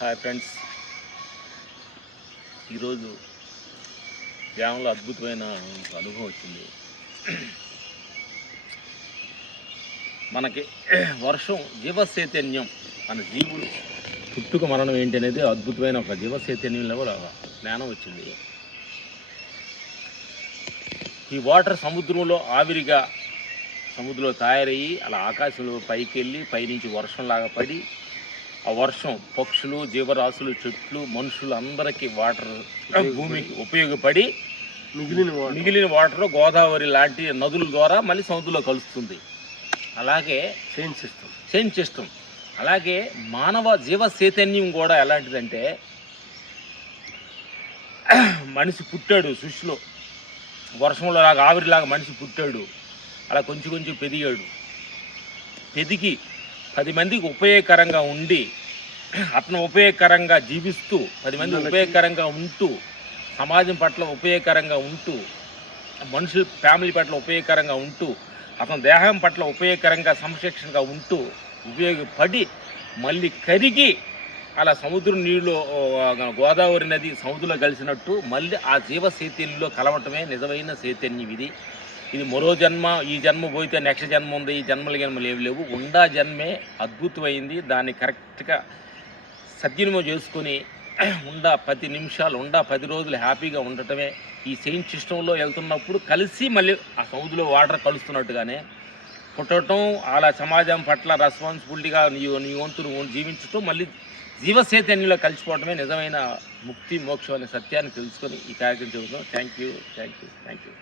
Hi friends ఈరోజు గ్రామంలో అద్భుతమైన ఒక అనుభవం వచ్చింది. మనకి వర్షం జీవచైతన్యం మన జీవుడు పుట్టుక మరణం ఏంటి అనేది అద్భుతమైన ఒక జీవచైతన్యంలో కూడా ఒక జ్ఞానం వచ్చింది. ఈ వాటర్ సముద్రంలో ఆవిరిగా సముద్రంలో తయారయ్యి అలా ఆకాశంలో పైకి వెళ్ళి పైనుంచి వర్షంలాగా పడి ఆ వర్షం పక్షులు జీవరాశులు చెట్లు మనుషులు అందరికీ వాటర్ భూమికి ఉపయోగపడి మిగిలిన వాటర్. మిగిలిన వాటర్ గోదావరి లాంటి నదుల ద్వారా మళ్ళీ సముద్రంలో కలుస్తుంది. అలాగే సిస్టమ్ సేమ్ సిస్టమ్ అలాగే మానవ జీవ చైతన్యం కూడా ఎలాంటిదంటే మనిషి పుట్టాడు సృష్టిలో. వర్షంలో లాగా ఆవిరిలాగా మనిషి పుట్టాడు. అలా కొంచెం కొంచెం పెరిగాడు పెదిగి పది మందికి ఉపయోగకరంగా ఉండి అతను ఉపయోగకరంగా జీవిస్తూ పది మంది ఉపయోగకరంగా ఉంటూ సమాజం పట్ల ఉపయోగకరంగా ఉంటూ మనుషుల ఫ్యామిలీ పట్ల ఉపయోగకరంగా ఉంటూ అతని దేహం పట్ల ఉపయోగకరంగా సంరక్షణగా ఉంటూ ఉపయోగపడి మళ్ళీ కరిగి అలా సముద్రం నీళ్ళు గోదావరి నది సముద్రంలో కలిసినట్టు మళ్ళీ ఆ జీవ చైతన్యంలో కలవటమే నిజమైన చైతన్యం ఇది. ఇది మరో జన్మ ఈ జన్మ పోతే నెక్స్ట్ జన్మ ఉంది ఈ జన్మల జన్మలు ఏమి లేవు. ఉండా జన్మే అద్భుతమైంది. దాన్ని కరెక్ట్గా సద్వినియోగం చేసుకొని ఉండా పది నిమిషాలు ఉండా పది రోజులు హ్యాపీగా ఉండటమే ఈ సెయింట్ సిస్టంలో వెళ్తున్నప్పుడు కలిసి మళ్ళీ ఆ సముద్రంలో వాటర్ కలుస్తున్నట్టుగానే పుట్టడం అలా సమాజం పట్ల రెస్పాన్సిబిలిటీగా నీ నీ వంతు నువ్వు జీవించటం మళ్ళీ జీవచైతన్యంలో కలిసిపోవటమే నిజమైన ముక్తి మోక్షం అనే సత్యాన్ని తెలుసుకొని ఈ కార్యక్రమం you thank you thank you thank you